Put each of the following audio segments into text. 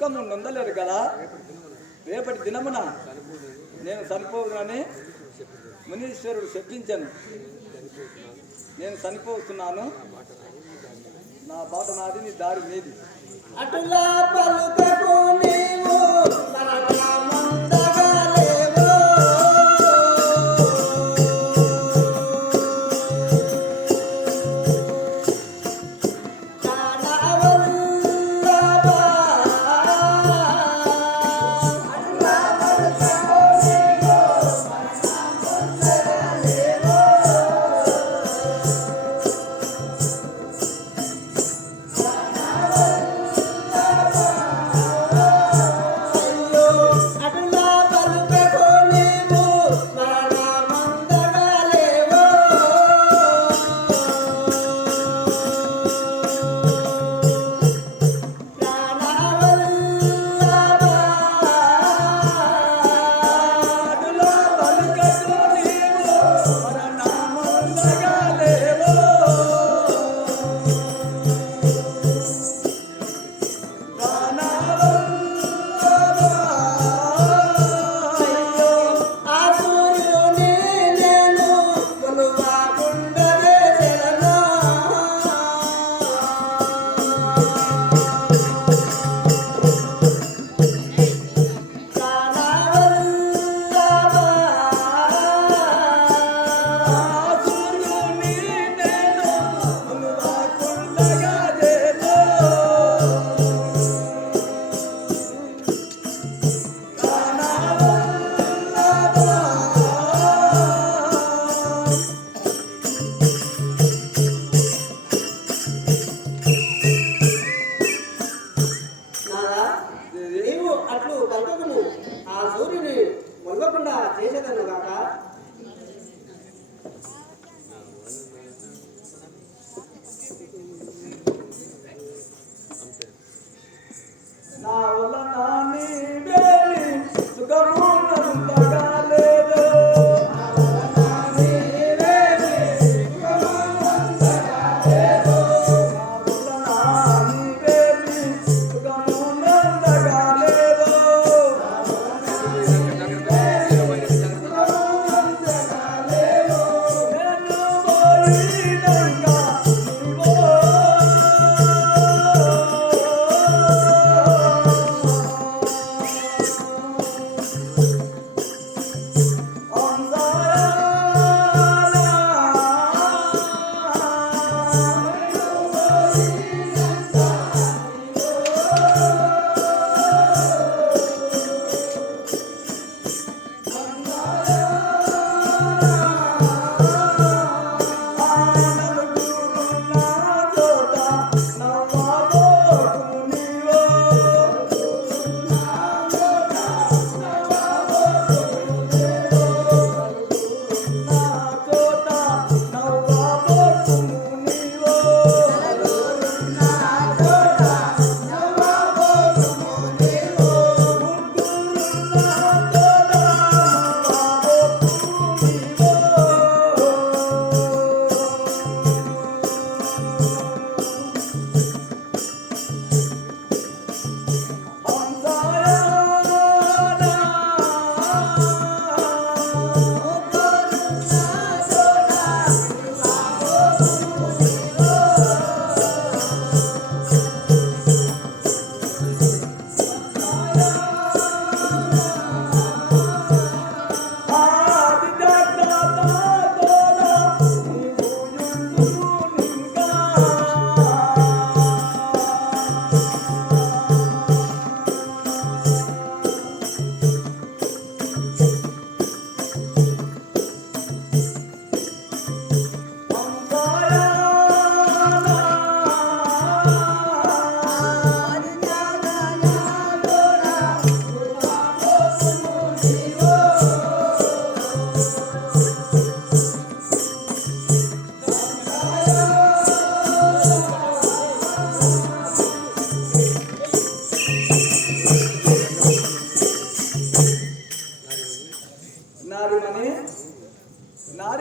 దుఃఖం నుండి ఉండలేరు కదా? రేపటి దినమున నేను చనిపోగాని మునీశ్వరుడు చెప్పించాను నేను చనిపోతున్నాను. నా బాట నాది నీ దారి మీది అటులా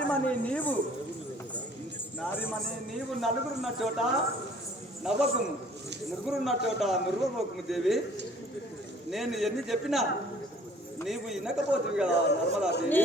నారిమణి నీవు. నారిమణి నీవు నలుగురున్న చోట నవ్వకుము ముగ్గురున్న చోట మురుగుబోకుము దేవి. నేను ఎన్ని చెప్పినా నీవు ఇనకపోతుంది కదా నర్మదా దేవి.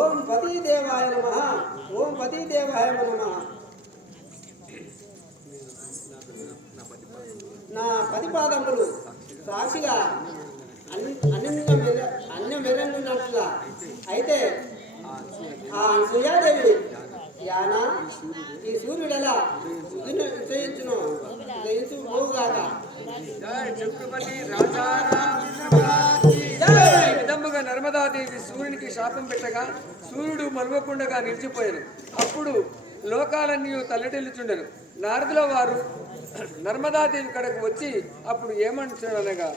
ఓం పతి దేవాయ నమ. ఓం పతి దేవాయ నమ. నా పది సాక్షిగా అన్ని అన్య మెర అన్య మెరన్నట్లుగా అయితే ఆ సుయాదేవి యానా ఈ సూర్యుడు ఎలా ఉదయించును ఉదయించు పోవుగాక. ఈ విధముగా నర్మదాదేవి సూర్యునికి శాపం పెట్టగా సూర్యుడు మలువకుండగా నిలిచిపోయాను అప్పుడు లోకాలన్నీ తల్లడిల్లుచుండెను. నారదుల వారు నర్మదాదేవి కడకు వచ్చి అప్పుడు ఏమంటున్నాడనగా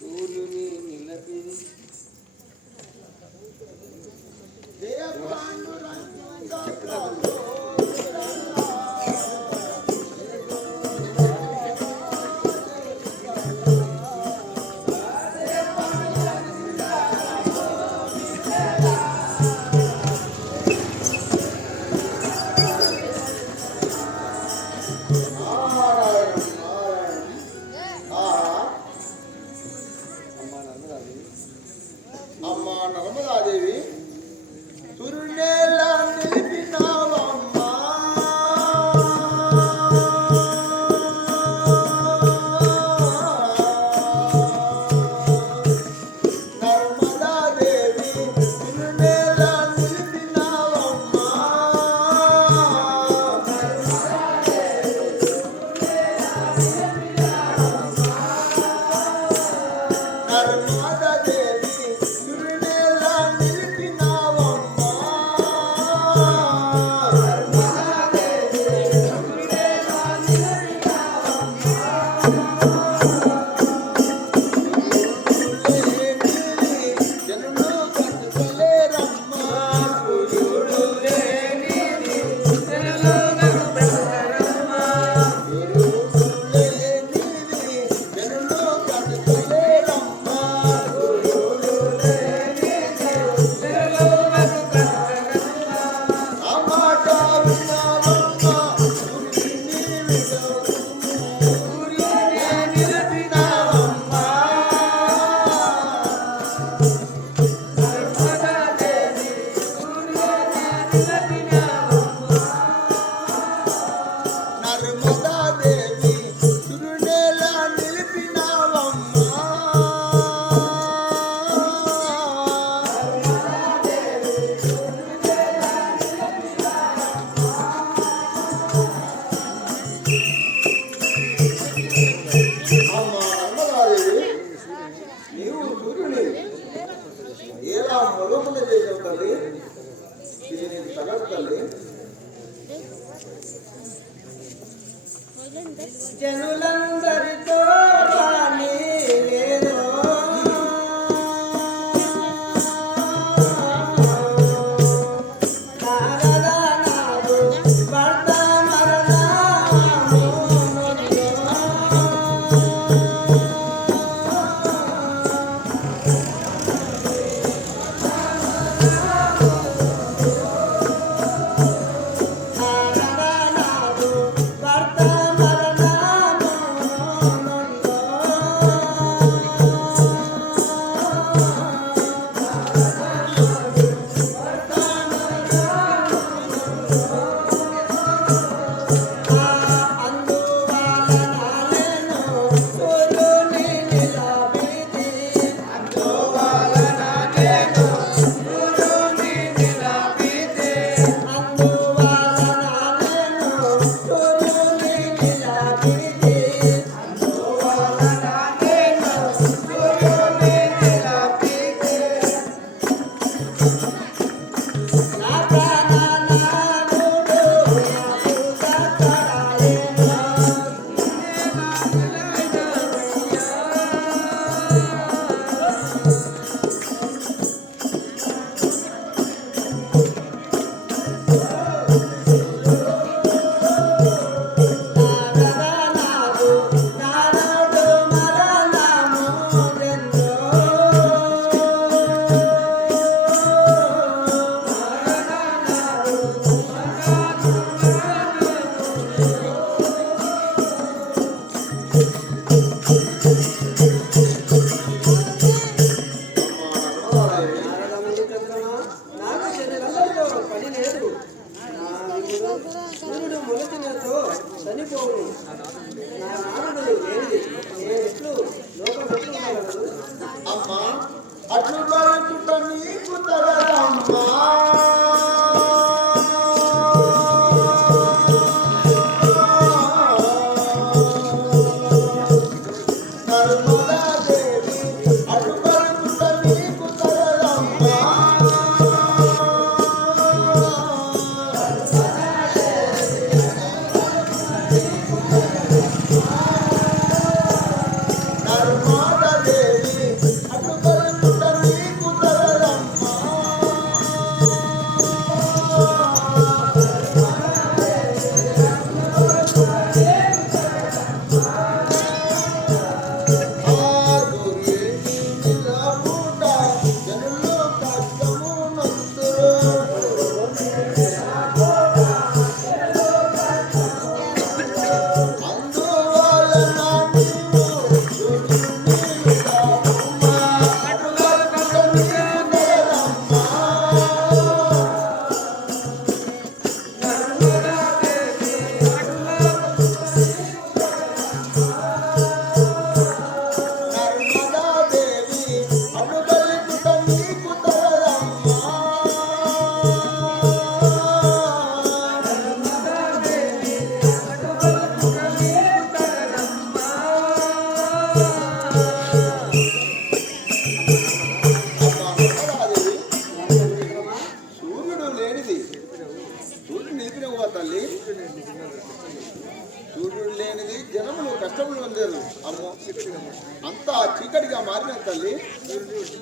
సూర్యుని నిలపి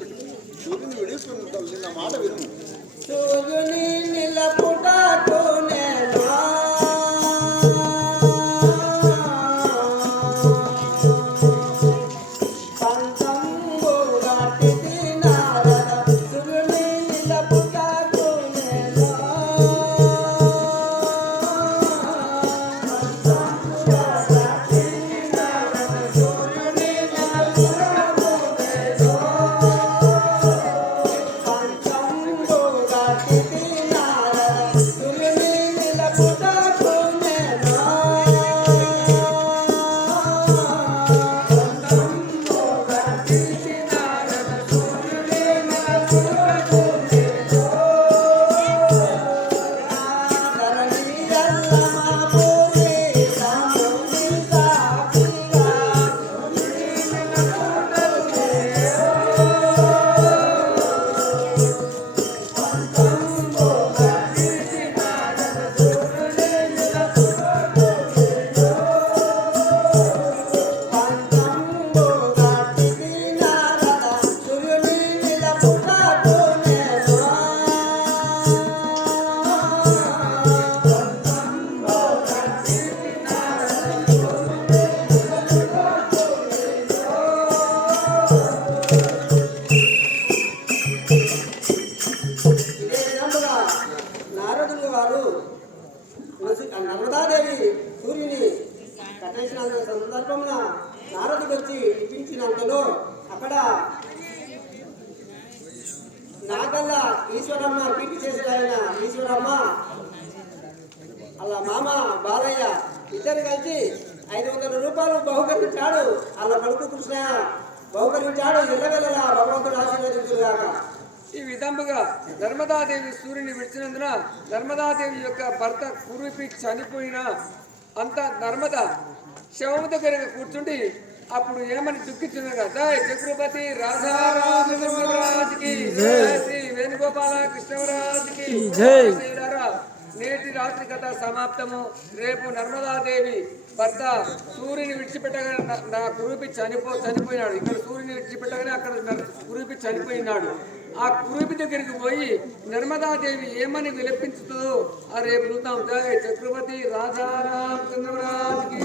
ಬಿಟ್ಟು ಸೂರ್ಯನ ವಿಡಿಯೋಸ್ಕೊಂಡು ನಮ್ಮ ಆಟ ವಿರುಮು ಸೂರ್ಯನಿಲ್ಲ ಪುಟಾಟೋ తులసి- నర్మదాదేవి సూర్యుని కట్టేసిన సందర్భమున నారదుడు వచ్చి ఇప్పించినంతలో అక్కడ నాగల్ల ఈశ్వరమ్మ కీర్తి చేసిన ఆయన ఈశ్వరమ్మ అలా మామ బాలయ్య ఇద్దరు కలిసి ఐదు వందల రూపాయలు బహుకరించాడు. అలా కొడుకు కృష్ణ బహుకరించాడు. ఎల్లవెల్లలా భగవంతుడు ఆశీర్వదించుగాక ఈ విధముగా నర్మదాదేవి సూర్యుని విడిచినందున నర్మదాదేవి యొక్క భర్త కురిపి చనిపోయిన అంత నర్మద శవము దగ్గర కూర్చుండి అప్పుడు ఏమని దుఃఖించిన కదా చక్రపతి శ్రీ వేణుగోపాల కృష్ణవరాజుకి శ్రీరారా నేటి రాత్రి కథ సమాప్తము. రేపు నర్మదాదేవి భర్త సూర్యుని విడిచిపెట్టగానే నా- కురూపి చనిపో చనిపోయినాడు. ఇక్కడ సూర్యుని విడిచిపెట్టగానే అక్కడ కురూపి చనిపోయినాడు. ఆ కురూపి దగ్గరికి పోయి నర్మదాదేవి ఏమని విలపించుతుందో ఆ రేపు చూద్దాం జయ చక్రవర్తి రాజారాం చంద్రరాజుకి